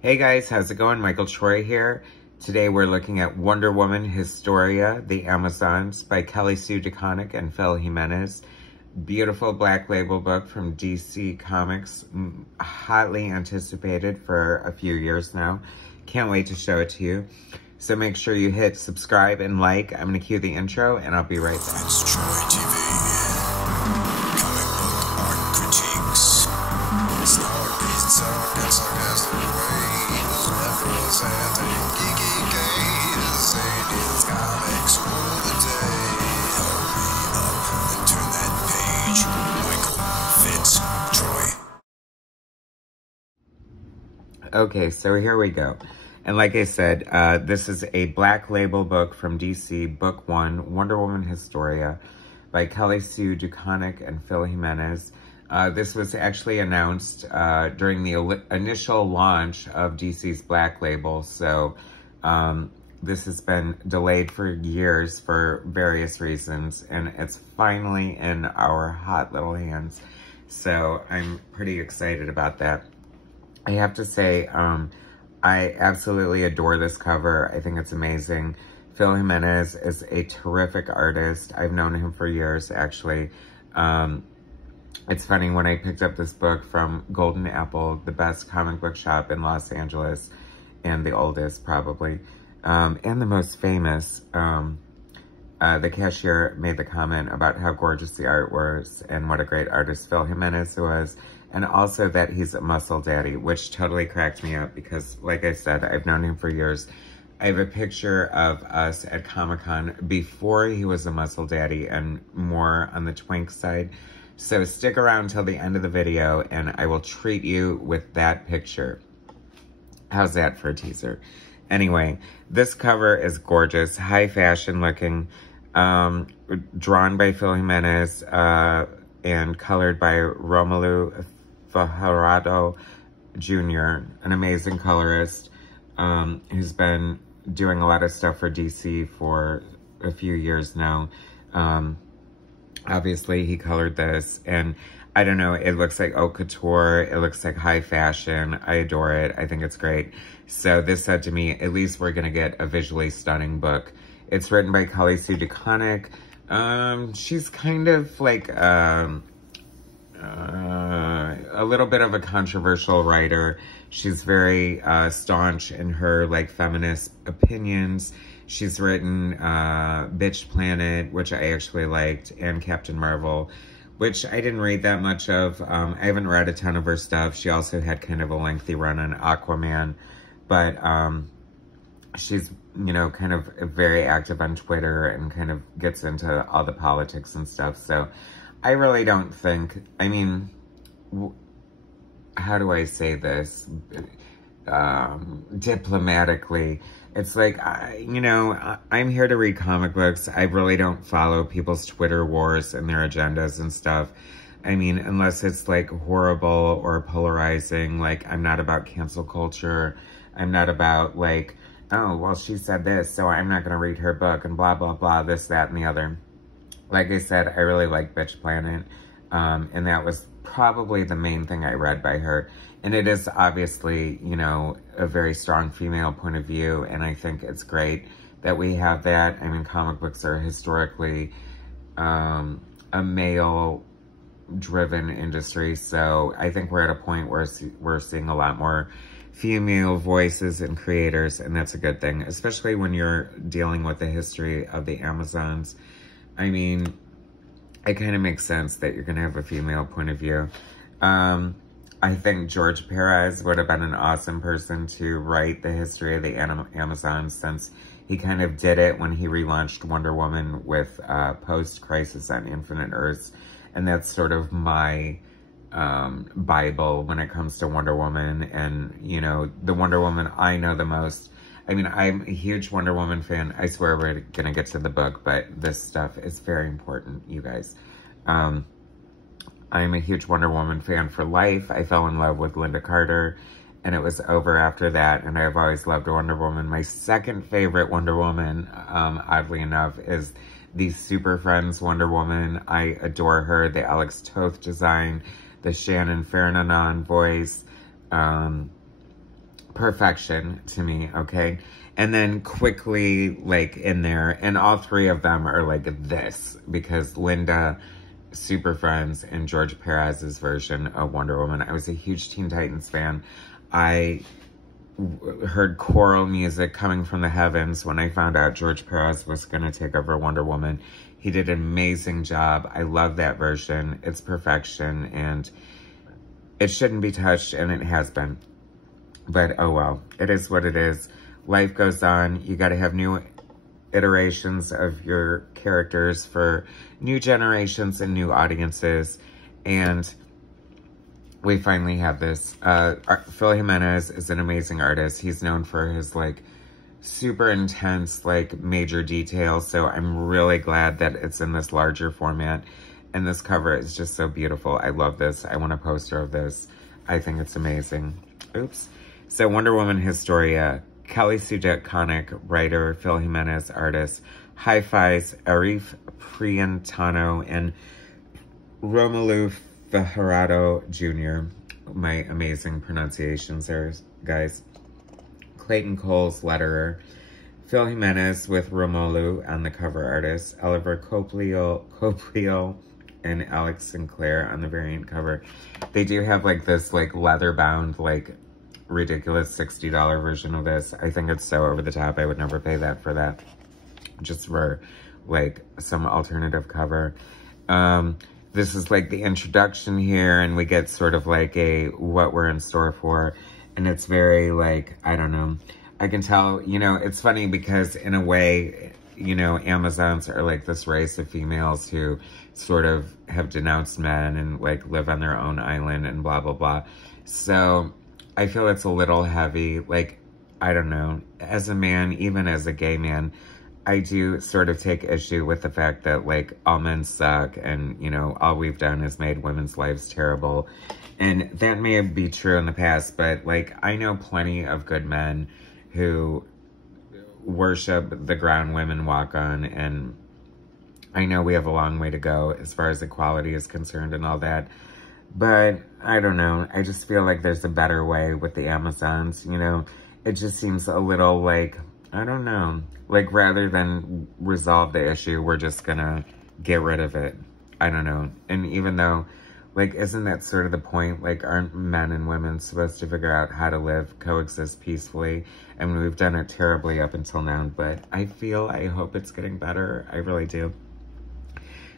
Hey guys, how's it going? Michael Troy here. Today we're looking at Wonder Woman Historia, The Amazons by Kelly Sue DeConnick and Phil Jimenez. Beautiful black label book from DeConnick's, hotly anticipated for a few years now. Can't wait to show it to you. So make sure you hit subscribe and like. I'm going to cue the intro and I'll be right back. FitzTroytv, comic book art critiques. It's not pizza and sarcastic ways. Leftovers and geeky gaze. Sadie's comics rule the day. Hurry up and turn that page. Michael Fitz Troy. Okay, so here we go. And like I said, this is a black label book from DC, Book 1, Wonder Woman Historia, by Kelly Sue DeConnick and Phil Jimenez. This was actually announced during the initial launch of DC's black label, so this has been delayed for years for various reasons, and it's finally in our hot little hands. So I'm pretty excited about that. I have to say, I absolutely adore this cover. I think it's amazing. Phil Jimenez is a terrific artist. I've known him for years, actually. It's funny, when I picked up this book from Golden Apple, the best comic book shop in Los Angeles, and the oldest, probably, and the most famous, the cashier made the comment about how gorgeous the art was and what a great artist Phil Jimenez was. And also that he's a muscle daddy, which totally cracked me up because, like I said, I've known him for years. I have a picture of us at Comic-Con before he was a muscle daddy and more on the twink side. So stick around till the end of the video and I will treat you with that picture. How's that for a teaser? Anyway, this cover is gorgeous, high fashion looking, drawn by Phil Jimenez and colored by Romelu Fajardo Jr., an amazing colorist who's been doing a lot of stuff for DC for a few years now. Obviously, he colored this, and I don't know, it looks like haute couture, it looks like high fashion. I adore it. I think it's great. So this said to me, at least we're going to get a visually stunning book. It's written by Kelly Sue DeConnick. She's kind of like a little bit of a controversial writer. She's very staunch in her like feminist opinions. She's written Bitch Planet, which I actually liked, and Captain Marvel, which I didn't read that much of. I haven't read a ton of her stuff. She also had kind of a lengthy run on Aquaman, but she's, you know, kind of very active on Twitter and kind of gets into all the politics and stuff. So I really don't think, I mean, how do I say this diplomatically? It's like, you know, I'm here to read comic books. I really don't follow people's Twitter wars and their agendas and stuff. I mean, unless it's like horrible or polarizing, like I'm not about cancel culture. I'm not about like, oh, well, she said this, so I'm not going to read her book and blah, blah, blah, this, that, and the other. Like I said, I really like Bitch Planet, and that was probably the main thing I read by her. And it is obviously, you know, a very strong female point of view, and I think it's great that we have that. I mean, comic books are historically a male-driven industry, so I think we're at a point where we're seeing a lot more female voices and creators, and that's a good thing, especially when you're dealing with the history of the Amazons. I mean, it kind of makes sense that you're going to have a female point of view. I think George Perez would have been an awesome person to write the history of the Amazons, since he kind of did it when he relaunched Wonder Woman with Post-Crisis on Infinite Earths. And that's sort of my Bible when it comes to Wonder Woman, and, you know, the Wonder Woman I know the most. I mean, I'm a huge Wonder Woman fan. I swear we're gonna get to the book, but this stuff is very important, you guys. I'm a huge Wonder Woman fan for life. I fell in love with Linda Carter, and it was over after that, and I've always loved Wonder Woman. My second favorite Wonder Woman, oddly enough, is the Super Friends Wonder Woman. I adore her. The Alex Toth design, the Shannon Faranan voice, perfection to me, okay? And then quickly, like, in there, and all three of them are like this, because Linda, Super Friends, and George Perez's version of Wonder Woman. I was a huge Teen Titans fan. I heard choral music coming from the heavens when I found out George Perez was going to take over Wonder Woman. He did an amazing job. I love that version. It's perfection, and it shouldn't be touched, and it has been. But, oh well. It is what it is. Life goes on. You got to have new iterations of your characters for new generations and new audiences. And we finally have this. Phil Jimenez is an amazing artist. He's known for his, like, super intense, like, major details. So I'm really glad that it's in this larger format. And this cover is just so beautiful. I love this. I want a poster of this. I think it's amazing. Oops. So Wonder Woman Historia, Kelly Sue DeConnick, writer, Phil Jimenez, artist, Hi-Fi's Arif Priantano, and Romelu Fajardo Jr. My amazing pronunciations there, guys. Clayton Cole's letterer. Phil Jimenez with Romelu on the cover artist. Oliver Coplio and Alex Sinclair on the variant cover. They do have, like, this, like, leather-bound, like, ridiculous $60 version of this. I think it's so over the top. I would never pay that for that. Just for, like, some alternative cover. This is, like, the introduction here, and we get sort of, like, a what we're in store for. And it's very, like, I don't know. I can tell, you know, it's funny because in a way, you know, Amazons are like this race of females who sort of have denounced men and, like, live on their own island and blah, blah, blah. So I feel it's a little heavy. Like, I don't know. As a man, even as a gay man, I do sort of take issue with the fact that, like, all men suck and, you know, all we've done is made women's lives terrible. And that may be true in the past, but, like, I know plenty of good men who worship the ground women walk on, and I know we have a long way to go as far as equality is concerned and all that. But I don't know. I just feel like there's a better way with the Amazons, you know. It just seems a little like, I don't know. Like, rather than resolve the issue, we're just gonna get rid of it. I don't know. And even though, like, isn't that sort of the point? Like, aren't men and women supposed to figure out how to live, coexist peacefully? I mean, we've done it terribly up until now, but I hope it's getting better. I really do.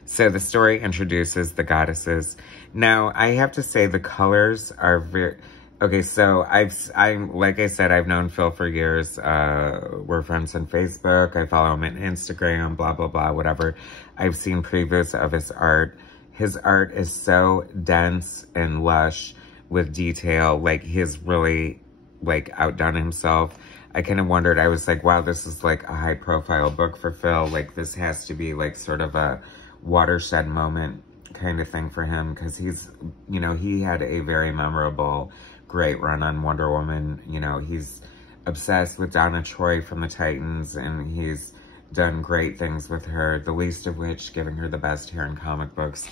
So the story introduces the goddesses. Now, I have to say the colors are very... Okay, so like I said, I've known Phil for years. We're friends on Facebook. I follow him on Instagram, blah, blah, blah, whatever. I've seen previews of his art. His art is so dense and lush with detail. Like, he's really, like, outdone himself. I kind of wondered, I was like, wow, this is, like, a high-profile book for Phil. Like, this has to be, like, sort of a watershed moment kind of thing for him. Because he's, you know, he had a very memorable, great run on Wonder Woman. You know, he's obsessed with Donna Troy from the Titans, and he's done great things with her, the least of which giving her the best hair in comic books.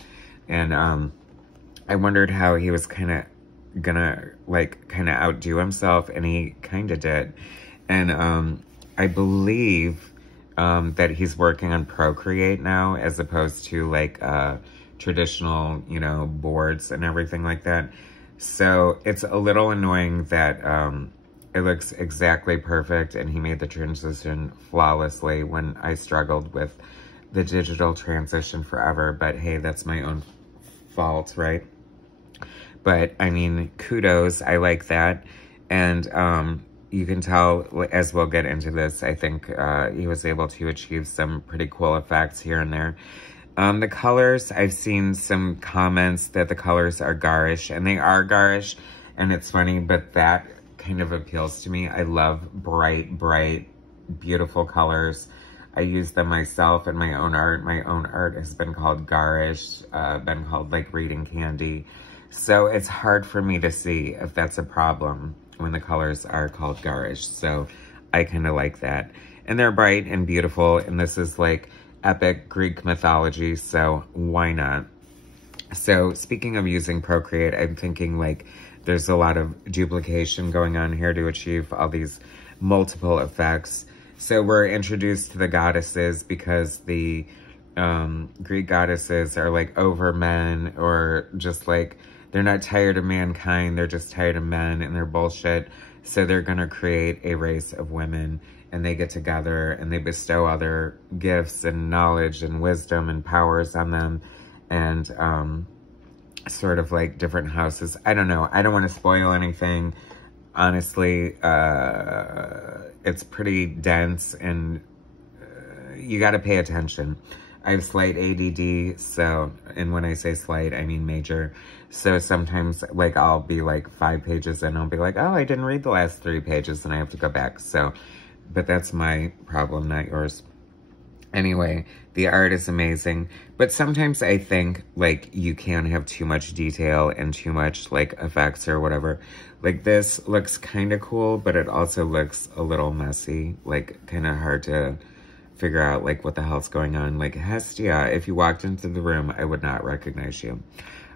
And I wondered how he was kind of gonna, like, kind of outdo himself, and he kind of did. And I believe that he's working on Procreate now, as opposed to, like, traditional, you know, boards and everything like that. So it's a little annoying that it looks exactly perfect, and he made the transition flawlessly when I struggled with the digital transition forever. But hey, that's my own fault, right? But I mean, kudos, I like that. And you can tell, as we'll get into this, I think he was able to achieve some pretty cool effects here and there. The colors, I've seen some comments that the colors are garish, and they are garish, and it's funny, but that kind of appeals to me. I love bright, beautiful colors. I use them myself in my own art. My own art has been called garish, been called, like, reading candy. So it's hard for me to see if that's a problem when the colors are called garish. So I kind of like that. And they're bright and beautiful, and this is, like, epic Greek mythology, so why not? So speaking of using Procreate, I'm thinking, like, there's a lot of duplication going on here to achieve all these multiple effects. So we're introduced to the goddesses because the Greek goddesses are like over men, or just like, they're not tired of mankind, they're just tired of men and their bullshit. So they're going to create a race of women, and they get together and they bestow other gifts and knowledge and wisdom and powers on them, and sort of like different houses. I don't know. I don't want to spoil anything. Honestly, it's pretty dense, and you got to pay attention. I have slight ADD, so, and when I say slight, I mean major. So sometimes, like, I'll be like 5 pages and I'll be like, oh, I didn't read the last 3 pages, and I have to go back. So, but that's my problem, not yours. Anyway, the art is amazing, but sometimes I think, like, you can have too much detail and too much, like, effects or whatever. Like, this looks kind of cool, but it also looks a little messy, like, kind of hard to figure out, like, what the hell's going on. Like, Hestia, if you walked into the room, I would not recognize you.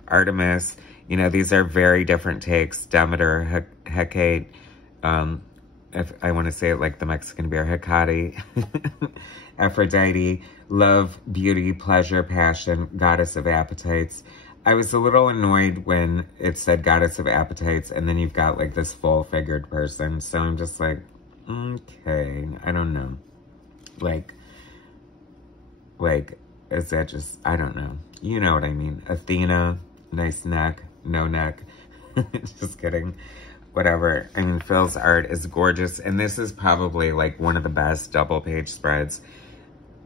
Artemis, you know, these are very different takes. Demeter, Hecate, if I want to say it like the Mexican beer, Hecate, Aphrodite, love, beauty, pleasure, passion, goddess of appetites. I was a little annoyed when it said goddess of appetites, and then you've got like this full-figured person. So I'm just like, okay, I don't know. Like, is that just, I don't know. You know what I mean. Athena, nice neck, no neck. Just kidding. Whatever. I mean, Phil's art is gorgeous. And this is probably like one of the best double page spreads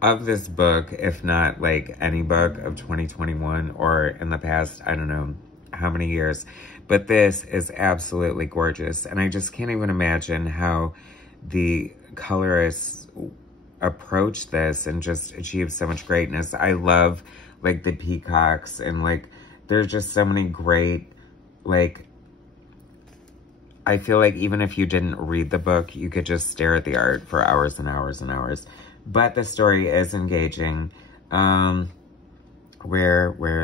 of this book, if not like any book of 2021 or in the past, I don't know how many years. But this is absolutely gorgeous. And I just can't even imagine how the colorists approach this and just achieve so much greatness. I love like the peacocks, and like there's just so many great, like, I feel like even if you didn't read the book, you could just stare at the art for hours and hours and hours. But the story is engaging. Where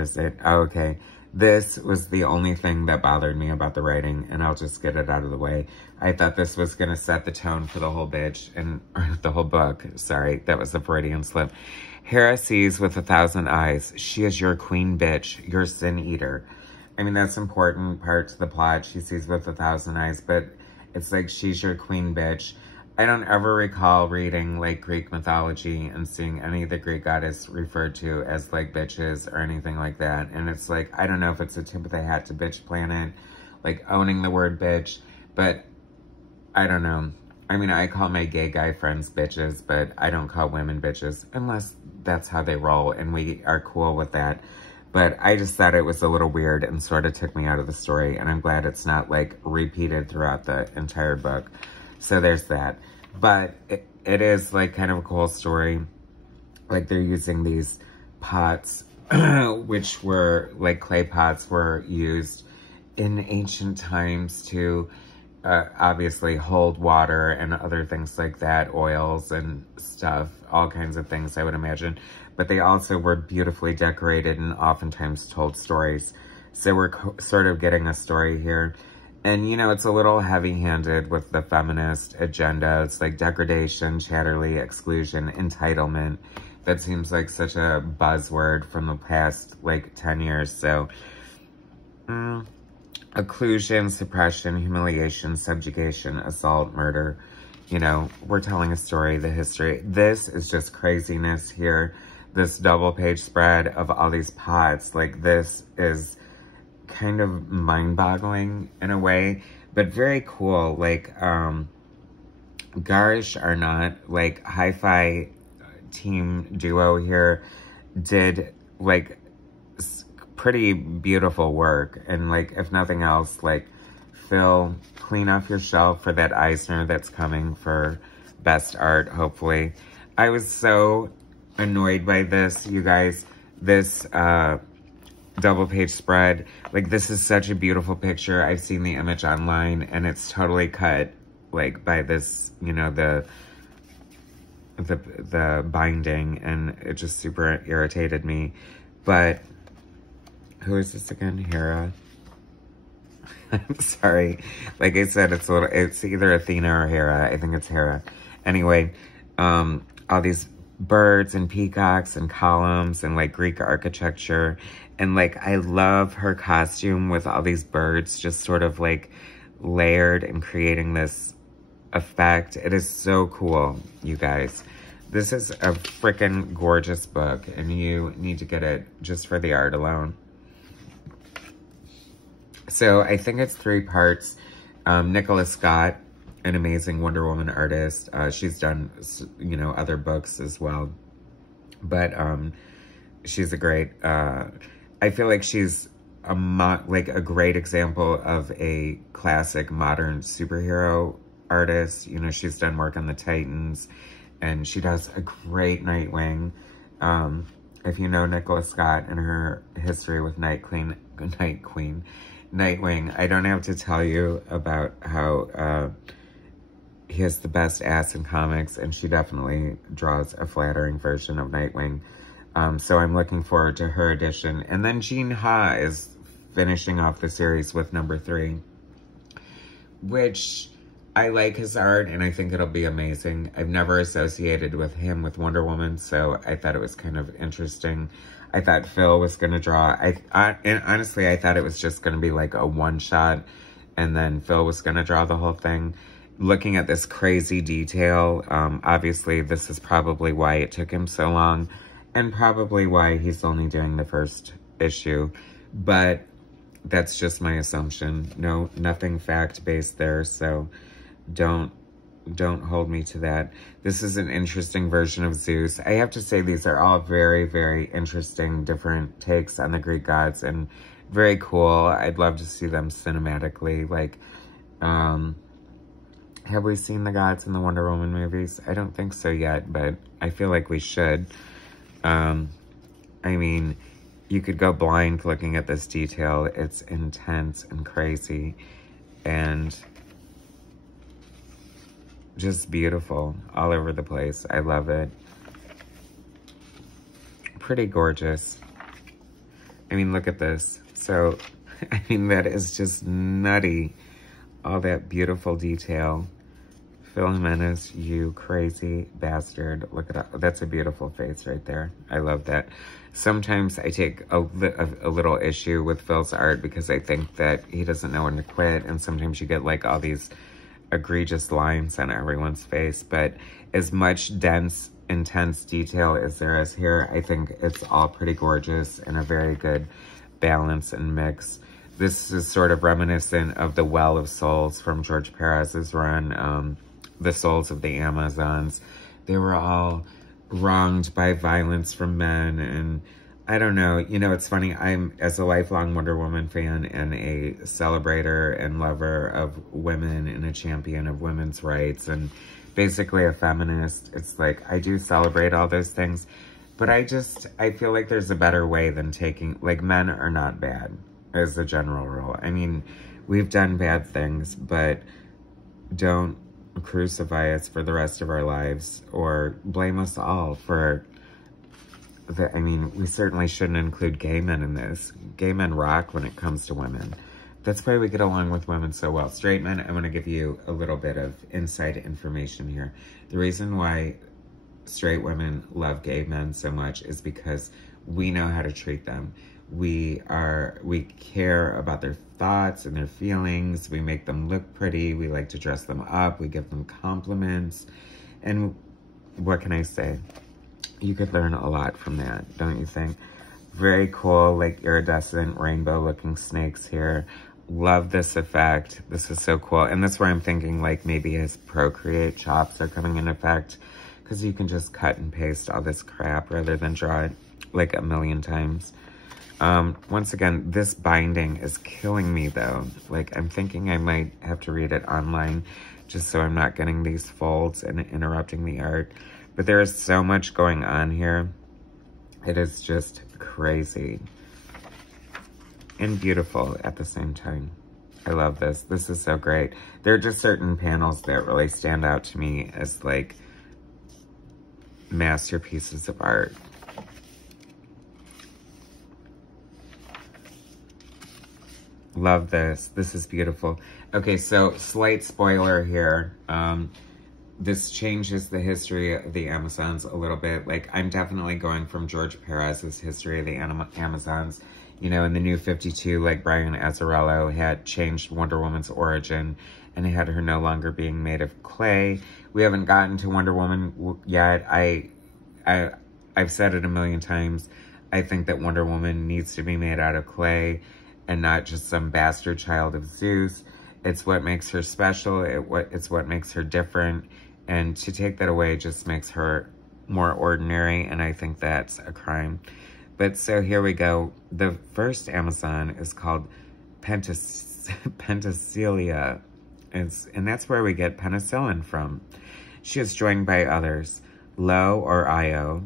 is it? Oh, okay. This was the only thing that bothered me about the writing, and I'll just get it out of the way. I thought this was going to set the tone for the whole bitch, or the whole book. Sorry, that was a Freudian slip. Hera sees with 1,000 eyes. She is your queen bitch, your sin eater. I mean, that's important part to the plot. She sees with 1,000 eyes, but it's like she's your queen bitch. I don't ever recall reading like Greek mythology and seeing any of the Greek goddess referred to as like bitches or anything like that. And it's like, I don't know if it's a tip of the hat to Bitch Planet, like owning the word bitch, but I don't know. I mean, I call my gay guy friends bitches, but I don't call women bitches unless that's how they roll and we are cool with that. But I just thought it was a little weird and sort of took me out of the story. And I'm glad it's not like repeated throughout the entire book. So there's that. But it is like kind of a cool story. Like they're using these pots, which were like clay pots were used in ancient times to obviously hold water and other things like that, oils and stuff, all kinds of things I would imagine. But they also were beautifully decorated and oftentimes told stories. So we're sort of getting a story here. And, you know, it's a little heavy-handed with the feminist agenda. It's like degradation, chatterly, exclusion, entitlement. That seems like such a buzzword from the past, like, 10 years. So, occlusion, suppression, humiliation, subjugation, assault, murder. You know, we're telling a story, the history. This is just craziness here. This double-page spread of all these pots. Like, this is kind of mind-boggling in a way, but very cool. Like, Garish Arnott, like, hi-fi team duo here, did, like, pretty beautiful work. And, like, if nothing else, like, Phil, clean off your shelf for that Eisner that's coming for best art, hopefully. I was so annoyed by this, you guys. This, double page spread. Like, this is such a beautiful picture. I've seen the image online and it's totally cut, like, by this, you know, the binding, and it just super irritated me. But who is this again? Hera. I'm sorry. Like I said, it's either Athena or Hera. I think it's Hera. Anyway, all these birds and peacocks and columns and like Greek architecture. And like, I love her costume with all these birds just sort of like layered and creating this effect. It is so cool, you guys. This is a freaking gorgeous book, and you need to get it just for the art alone. So I think it's 3 parts. Nicola Scott, an amazing Wonder Woman artist. She's done, you know, other books as well. But she's a great, I feel like she's a great example of a classic modern superhero artist. You know, she's done work on the Titans, and she does a great Nightwing. If you know Nicola Scott and her history with Nightwing, I don't have to tell you about how he has the best ass in comics, and she definitely draws a flattering version of Nightwing. So I'm looking forward to her edition. And then Jean Ha is finishing off the series with number 3, which I like his art, and I think it'll be amazing. I've never associated with him with Wonder Woman, so I thought it was kind of interesting. I thought Phil was going to draw. And honestly, I thought it was just going to be like a one-shot, and then Phil was going to draw the whole thing. Looking at this crazy detail, obviously this is probably why it took him so long, and probably why he's only doing the first issue. But that's just my assumption. No, nothing fact-based there, so don't hold me to that. This is an interesting version of Zeus. I have to say these are all very, very interesting, different takes on the Greek gods, and very cool. I'd love to see them cinematically. Like, have we seen the gods in the Wonder Woman movies? I don't think so yet, but I feel like we should. I mean, you could go blind looking at this detail. It's intense and crazy, and just beautiful all over the place. I love it. Pretty gorgeous. I mean, look at this. So, I mean, that is just nutty. All that beautiful detail. Phil Jimenez, you crazy bastard. Look at that. That's a beautiful face right there. I love that. Sometimes I take a little issue with Phil's art because I think that he doesn't know when to quit. And sometimes you get like all these egregious lines on everyone's face. But as much dense, intense detail as there is here, I think it's all pretty gorgeous and a very good balance and mix. This is sort of reminiscent of the Well of Souls from George Perez's run, The Souls of the Amazons. They were all wronged by violence from men, and I don't know. You know, it's funny. I'm, as a lifelong Wonder Woman fan and a celebrator and lover of women and a champion of women's rights and basically a feminist, it's like I do celebrate all those things, but I feel like there's a better way than taking, like, men are not bad as a general rule. I mean, we've done bad things, but don't crucify us for the rest of our lives or blame us all for the, I mean, we certainly shouldn't include gay men in this. Gay men rock when it comes to women. That's why we get along with women so well. Straight men, I want to give you a little bit of inside information here. The reason why straight women love gay men so much is because we know how to treat them. We care about their thoughts and their feelings. We make them look pretty. We like to dress them up. We give them compliments. And what can I say? You could learn a lot from that, don't you think? Very cool, like iridescent rainbow-looking snakes here. Love this effect. This is so cool. And that's where I'm thinking, like, maybe his Procreate chops are coming in effect, because you can just cut and paste all this crap rather than draw it like a million times. Once again, this binding is killing me, though. Like, I'm thinking I might have to read it online just so I'm not getting these folds and interrupting the art. But there is so much going on here. It is just crazy and beautiful at the same time. I love this. This is so great. There are just certain panels that really stand out to me as, like, masterpieces of art. Love this. This is beautiful. Okay, so slight spoiler here. This changes the history of the Amazons a little bit. Like, I'm definitely going from George Perez's history of the Amazons. You know, in the New 52, like, Brian Azzarello had changed Wonder Woman's origin and had her no longer being made of clay. We haven't gotten to Wonder Woman yet. I've said it a million times. I think that Wonder Woman needs to be made out of clay and not just some bastard child of Zeus. It's what makes her special. It's what makes her different. And to take that away just makes her more ordinary, and I think that's a crime. But so here we go. The first Amazon is called Penthesilea, and that's where we get penicillin from. She is joined by others, Lo or Io.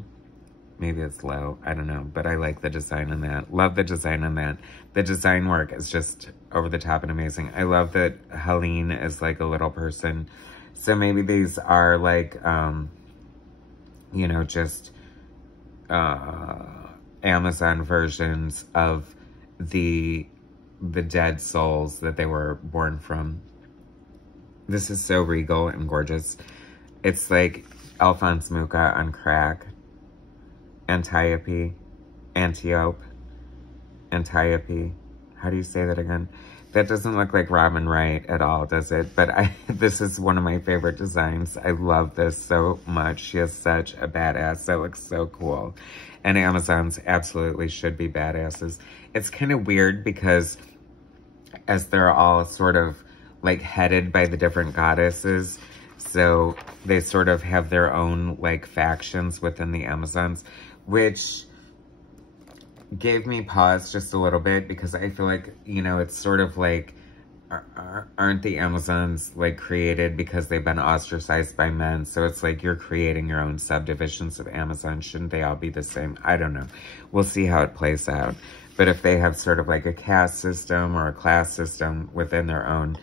Maybe it's Lo, I don't know, but I like the design on that. Love the design on that. The design work is just over the top and amazing. I love that Helene is like a little person. So maybe these are like, you know, just Amazon versions of the dead souls that they were born from. This is so regal and gorgeous. It's like Alphonse Mucha on crack. Antiope. How do you say that again? That doesn't look like Robin Wright at all, does it? But this is one of my favorite designs. I love this so much. She is such a badass. That looks so cool. And Amazons absolutely should be badasses. It's kind of weird because as they're all sort of like headed by the different goddesses, so they sort of have their own like factions within the Amazons, which gave me pause just a little bit because I feel like, you know, it's sort of like, aren't the Amazons like created because they've been ostracized by men? So it's like you're creating your own subdivisions of Amazon. Shouldn't they all be the same? I don't know. We'll see how it plays out. But if they have sort of like a caste system or a class system within their own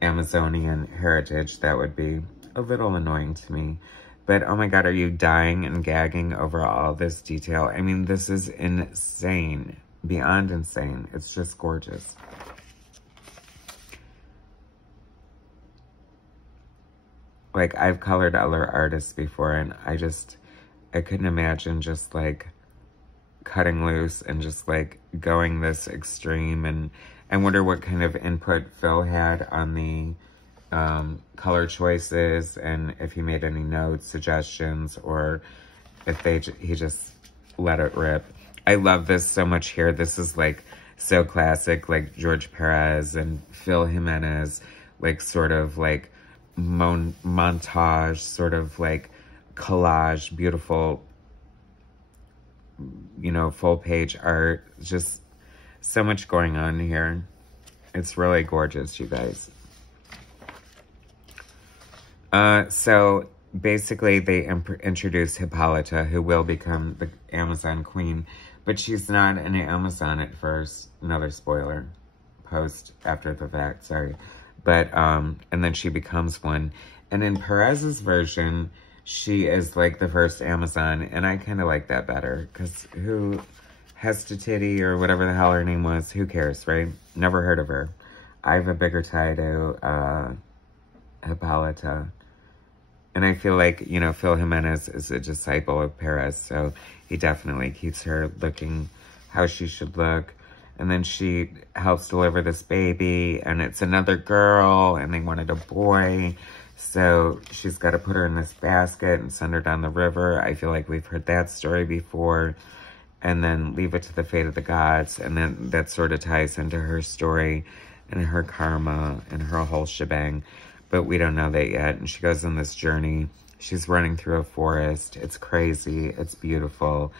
Amazonian heritage, that would be a little annoying to me. But, oh my God, are you dying and gagging over all this detail? I mean, this is insane. Beyond insane. It's just gorgeous. Like, I've colored other artists before, and I couldn't imagine just, like, cutting loose and just, like, going this extreme. And I wonder what kind of input Phil had on the color choices, and if he made any notes, suggestions, or if he just let it rip. I love this so much here. This is like so classic, like George Perez and Phil Jimenez, like sort of like montage, sort of like collage, beautiful, you know, full page art. Just so much going on here. It's really gorgeous, you guys. So basically they introduce Hippolyta, who will become the Amazon queen, but she's not an Amazon at first. Another spoiler, after the fact, sorry. But, and then she becomes one. And in Perez's version, she is like the first Amazon, and I kind of like that better, because who has to titty or whatever the hell her name was, who cares, right? Never heard of her. I have a bigger tie to, Hippolyta. And I feel like, you know, Phil Jimenez is a disciple of Perez, so he definitely keeps her looking how she should look. And then she helps deliver this baby, and it's another girl, and they wanted a boy. So she's got to put her in this basket and send her down the river. I feel like we've heard that story before. And then leave it to the fate of the gods. And then that sort of ties into her story and her karma and her whole shebang. But we don't know that yet. And she goes on this journey. She's running through a forest. It's crazy. It's beautiful.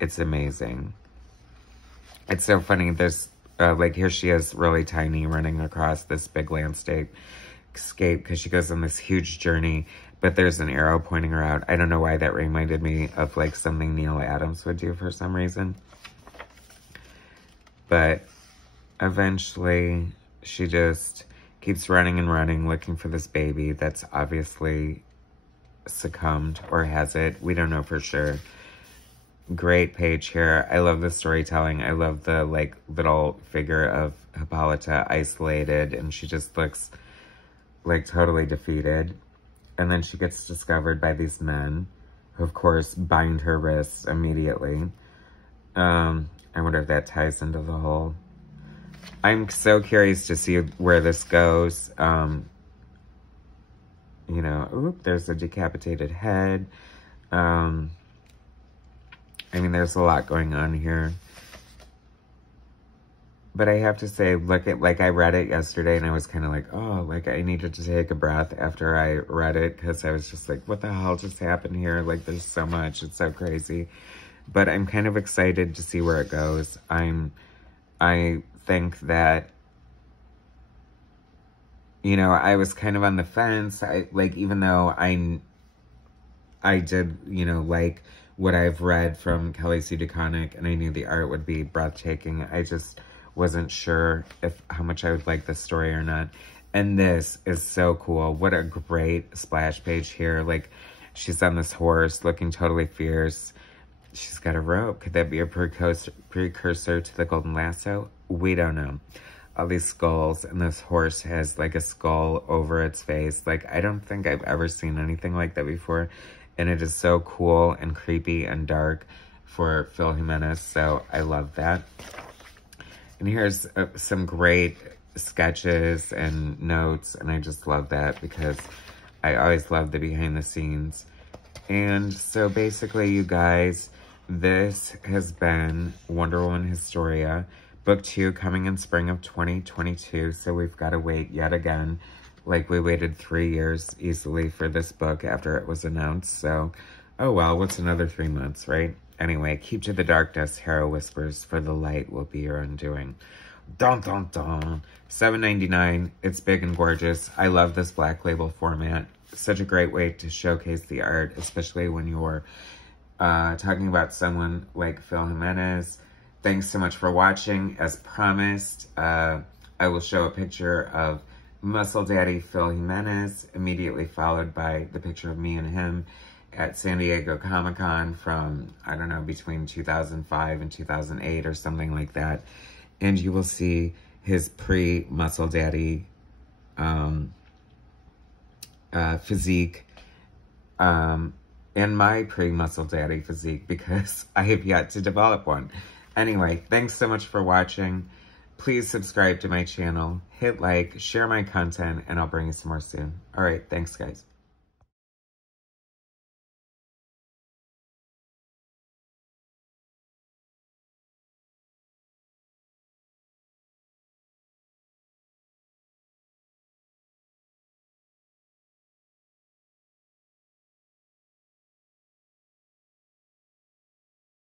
It's amazing. It's so funny. There's, like, here she is really tiny running across this big landscape because she goes on this huge journey. But there's an arrow pointing her out. I don't know why that reminded me of, like, something Neil Adams would do for some reason. But eventually she just keeps running and running, looking for this baby that's obviously succumbed, or has it. We don't know for sure. Great page here. I love the storytelling. I love the, like, little figure of Hippolyta isolated, and she just looks like totally defeated. And then she gets discovered by these men, who of course bind her wrists immediately. I wonder if that ties into the whole... I'm so curious to see where this goes. You know, oop, there's a decapitated head. I mean, there's a lot going on here. But I have to say, look at, like, I read it yesterday and I was kind of like, oh, like, I needed to take a breath after I read it, because I was just like, what the hell just happened here? Like, there's so much. It's so crazy. But I'm kind of excited to see where it goes. I think that, you know, I was kind of on the fence. Even though I did, you know, like what I've read from Kelly Sue DeConnick, and I knew the art would be breathtaking. I just wasn't sure how much I would like this story or not. And this is so cool. What a great splash page here. Like, she's on this horse looking totally fierce. She's got a rope. Could that be a precursor to the golden lasso? We don't know. All these skulls, and this horse has like a skull over its face. Like, I don't think I've ever seen anything like that before. And it is so cool and creepy and dark for Phil Jimenez. So I love that. And here's some great sketches and notes, and I just love that because I always love the behind the scenes. And so basically, you guys, this has been Wonder Woman Historia, Book 2, coming in spring of 2022. So we've got to wait yet again. Like, we waited 3 years easily for this book after it was announced. So, oh well, what's another 3 months, right? Anyway, keep to the darkness, Hera whispers, for the light will be your undoing. Dun dun dun. $7.99. It's big and gorgeous. I love this black label format. Such a great way to showcase the art, especially when you're talking about someone like Phil Jimenez. Thanks so much for watching. As promised, I will show a picture of Muscle Daddy Phil Jimenez, immediately followed by the picture of me and him at San Diego Comic-Con from, I don't know, between 2005 and 2008 or something like that. And you will see his pre-Muscle Daddy physique, and my pre-Muscle Daddy physique, because I have yet to develop one. Anyway, thanks so much for watching. Please subscribe to my channel, hit like, share my content, and I'll bring you some more soon. All right, thanks, guys.